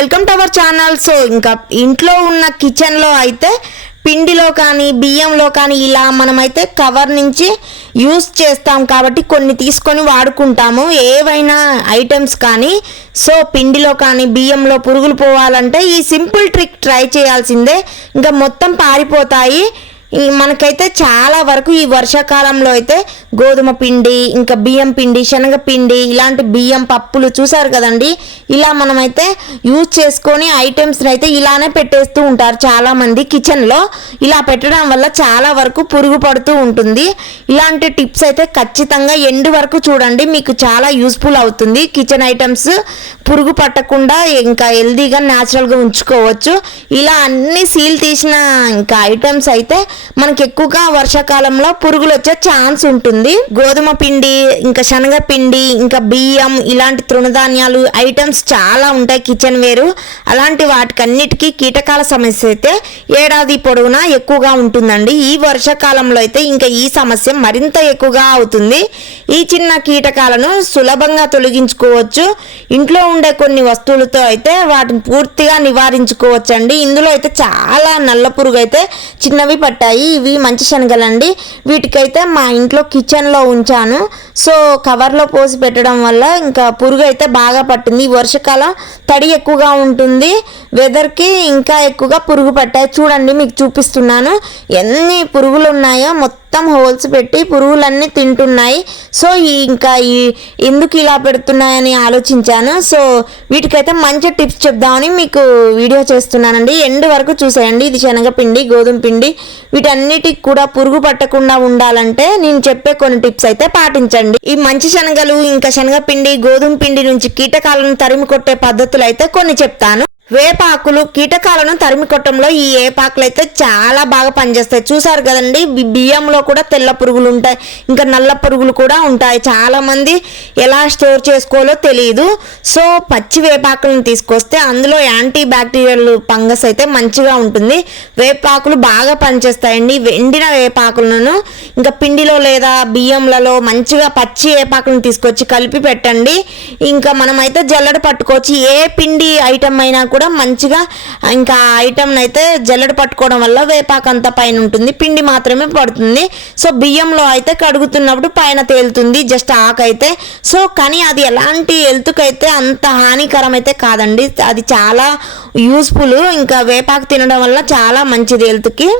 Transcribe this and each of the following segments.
Welcome to our channel. So ఇంకా ఇంట్లో ఉన్న కిచెన్లో అయితే పిండిలో కానీ బియ్యంలో కానీ ఇలా మనమైతే కవర్ నుంచి యూస్ చేస్తాం కాబట్టి కొన్ని తీసుకొని వాడుకుంటాము ఏవైనా ఐటమ్స్ కానీ. సో పిండిలో కానీ బియ్యంలో పురుగులు పోవాలంటే ఈ సింపుల్ ట్రిక్ ట్రై చేయాల్సిందే, ఇంకా మొత్తం పారిపోతాయి. మనకైతే చాలా వరకు ఈ వర్షాకాలంలో అయితే గోధుమ పిండి, ఇంకా బియ్యం పిండి, శనగ పిండి, ఇలాంటి బియ్యం పప్పులు చూసారు కదండి. ఇలా మనమైతే యూజ్ చేసుకొని ఐటమ్స్ని అయితే ఇలానే పెట్టేస్తూ ఉంటారు చాలామంది కిచెన్లో. ఇలా పెట్టడం వల్ల చాలా వరకు పురుగు పడుతూ ఉంటుంది. ఇలాంటి టిప్స్ అయితే ఖచ్చితంగా ఎండ్ వరకు చూడండి, మీకు చాలా యూస్ఫుల్ అవుతుంది. కిచెన్ ఐటమ్స్ పురుగు పట్టకుండా ఇంకా హెల్దీగా న్యాచురల్గా ఉంచుకోవచ్చు. ఇలా అన్ని సీల్ తీసిన ఇంకా ఐటమ్స్ అయితే మనకి ఎక్కువగా వర్షాకాలంలో పురుగులు వచ్చే ఛాన్స్ ఉంటుంది. గోధుమ పిండి, ఇంకా శనగ పిండి, ఇంకా బియ్యం, ఇలాంటి తృణధాన్యాలు ఐటమ్స్ చాలా ఉంటాయి కిచెన్ వేరు. అలాంటి వాటికన్నిటికీ కీటకాల సమస్య అయితే ఏడాది పొడవునా ఎక్కువగా ఉంటుందండి. ఈ వర్షాకాలంలో అయితే ఇంకా ఈ సమస్య మరింత ఎక్కువగా అవుతుంది. ఈ చిన్న కీటకాలను సులభంగా తొలగించుకోవచ్చు. ఇంట్లో ఉండే కొన్ని వస్తువులతో అయితే వాటిని పూర్తిగా నివారించుకోవచ్చు అండి. ఇందులో అయితే చాలా నల్ల పురుగు అయితే చిన్నవి పట్టాయి. ఇవి మంచి శనగలండి. వీటికైతే మా ఇంట్లో కిచెన్లో ఉంచాను. సో కవర్లో పోసి పెట్టడం వల్ల ఇంకా పురుగు అయితే బాగా పట్టింది. వర్షాకాలం తడి ఎక్కువగా ఉంటుంది, వెదర్కి ఇంకా ఎక్కువగా పురుగు పట్టాయి. చూడండి, మీకు చూపిస్తున్నాను ఎన్ని పురుగులు ఉన్నాయో. మొత్తం హోల్స్ పెట్టి పురుగులన్నీ తింటున్నాయి. సో ఇంకా ఎందుకు ఇలా పెడుతున్నాయని ఆలోచించాను. సో వీటికైతే మంచి టిప్స్ చెప్దామని మీకు వీడియో చేస్తున్నానండి. ఎండ్ వరకు చూసేయండి. ఇది శనగపిండి, గోధుమ పిండి, వీటన్నిటికి కూడా పురుగు పట్టకుండా ఉండాలంటే నేను చెప్పే కొన్ని టిప్స్ అయితే పాటించండి. ఈ మంచి శనగలు, ఇంకా శనగపిండి, గోధుమ పిండి నుంచి కీటకాలను తరిమి కొట్టే పద్ధతులు అయితే కొన్ని చెప్తాను. వేపాకులు కీటకాలను తరిమి కొట్టడంలో ఈ వేపాకులు అయితే చాలా బాగా పనిచేస్తాయి. చూసారు కదండి, బియ్యంలో కూడా తెల్ల పురుగులు ఉంటాయి, ఇంకా నల్ల పురుగులు కూడా ఉంటాయి. చాలా మంది ఎలా స్టోర్ చేసుకోవాలో తెలియదు. సో పచ్చి వేపాకులను తీసుకొస్తే అందులో యాంటీ బ్యాక్టీరియల్ ఫంగస్ అయితే మంచిగా ఉంటుంది. వేపాకులు బాగా పనిచేస్తాయండి. ఎండిన వేపాకులను ఇంకా పిండిలో లేదా బియ్యంలలో మంచిగా పచ్చి వేపాకులను తీసుకొచ్చి కలిపి పెట్టండి. ఇంకా మనమైతే జల్లెడ పట్టుకోవచ్చు. ఏ పిండి ఐటమ్ అయినా కూడా మంచిగా ఇంకా ఐటమ్ అయితే జల్లెడ పట్టుకోవడం వల్ల వేపాకు అంతా పైన ఉంటుంది, పిండి మాత్రమే పడుతుంది. సో బియ్యంలో అయితే కడుగుతున్నప్పుడు పైన తేలుతుంది జస్ట్ ఆకైతే. సో కానీ అది ఎలాంటి హెల్త్కి అయితే అంత హానికరం అయితే కాదండి, అది చాలా యూస్ఫుల్. ఇంకా వేపాకు తినడం వల్ల చాలా మంచిది హెల్త్కి.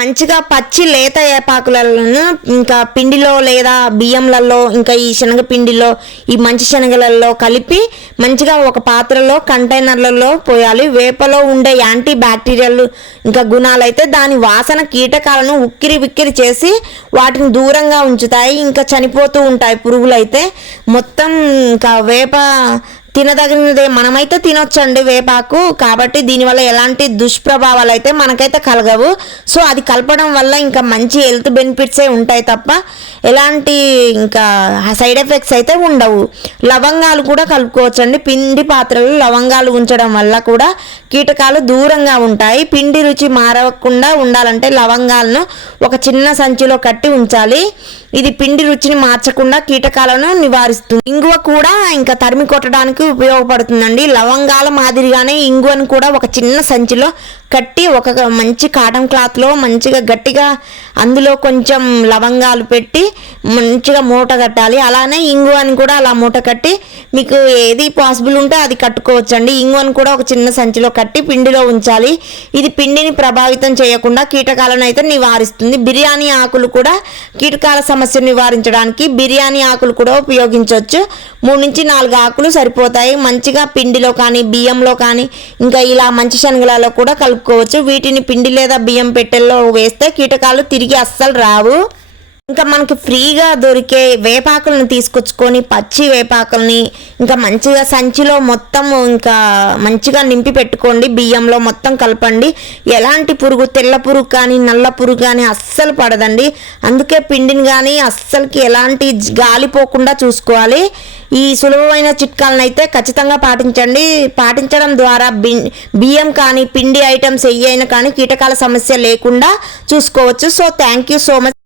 మంచిగా పచ్చి లేత వేపాకులను ఇంకా పిండిలో లేదా బియ్యంలలో, ఇంకా ఈ శనగపిండిలో, ఈ మంచి శనగలలో కలిపి మంచిగా ఒక పాత్రలో కంటైనర్లలో పోయాలి. వేపలో ఉండే యాంటీ బ్యాక్టీరియల్ ఇంకా గుణాలు అయితే దాని వాసన కీటకాలను ఉక్కిరి బిక్కిరి చేసి వాటిని దూరంగా ఉంచుతాయి. ఇంకా చనిపోతూ ఉంటాయి పురుగులు అయితే. మొత్తం ఇంకా వేప తినదగినదే, మనమైతే తినొచ్చండి వేపాకు. కాబట్టి దీనివల్ల ఎలాంటి దుష్ప్రభావాలు అయితే మనకైతే కలగవు. సో అది కలపడం వల్ల ఇంకా మంచి హెల్త్ బెనిఫిట్సే ఉంటాయి తప్ప ఎలాంటి ఇంకా సైడ్ ఎఫెక్ట్స్ అయితే ఉండవు. లవంగాలు కూడా కలుపుకోవచ్చండి. పిండి పాత్రలు లవంగాలు ఉంచడం వల్ల కూడా కీటకాలు దూరంగా ఉంటాయి. పిండి రుచి మారకుండా ఉండాలంటే లవంగాలను ఒక చిన్న సంచిలో కట్టి ఉంచాలి. ఇది పిండి రుచిని మార్చకుండా కీటకాలను నివారిస్తుంది. ఇంగువ కూడా ఇంకా తరిమి కొట్టడానికి ఉపయోగపడుతుందండి. లవంగాల మాదిరిగానే ఇంగువను కూడా ఒక చిన్న సంచిలో కట్టి ఒక మంచి కాటన్ క్లాత్లో మంచిగా గట్టిగా అందులో కొంచెం లవంగాలు పెట్టి మంచిగా మూట కట్టాలి. అలానే ఇంగువని కూడా అలా మూట కట్టి మీకు ఏది పాసిబుల్ ఉంటే అది కట్టుకోవచ్చండి. ఇంగువని కూడా ఒక చిన్న సంచిలో కట్టి పిండిలో ఉంచాలి. ఇది పిండిని ప్రభావితం చేయకుండా కీటకాలను అయితే నివారిస్తుంది. బిర్యానీ ఆకులు కూడా కీటకాల సమస్య నివారించడానికి బిర్యానీ ఆకులు కూడా ఉపయోగించవచ్చు. 3 నుంచి 4 ఆకులు సరిపోతాయి. మంచిగా పిండిలో కానీ బియ్యంలో కానీ ఇంకా ఇలా మంచి శనగలలో కూడా కలుపుకోవచ్చు. వీటిని పిండి లేదా బియ్యం పెట్టెల్లో వేస్తే కీటకాలు తిరిగి అస్సలు రావు. ఇంకా మనకి ఫ్రీగా దొరికే వేపాకులను తీసుకొచ్చుకొని పచ్చి వేపాకుల్ని ఇంకా మంచిగా సంచిలో మొత్తం ఇంకా మంచిగా నింపి పెట్టుకోండి. బియ్యంలో మొత్తం కలపండి. ఎలాంటి పురుగు, తెల్ల పురుగు కానీ నల్ల పురుగు కానీ అస్సలు పడదండి. అందుకే పిండిని కానీ అస్సలకి ఎలాంటి గాలి పోకుండా చూసుకోవాలి. ఈ సులభమైన చిట్కాలను అయితే ఖచ్చితంగా పాటించండి. పాటించడం ద్వారా బియ్యం కానీ పిండి ఐటమ్స్ ఏ అయినా కానీ కీటకాల సమస్య లేకుండా చూసుకోవచ్చు. So thank you so much.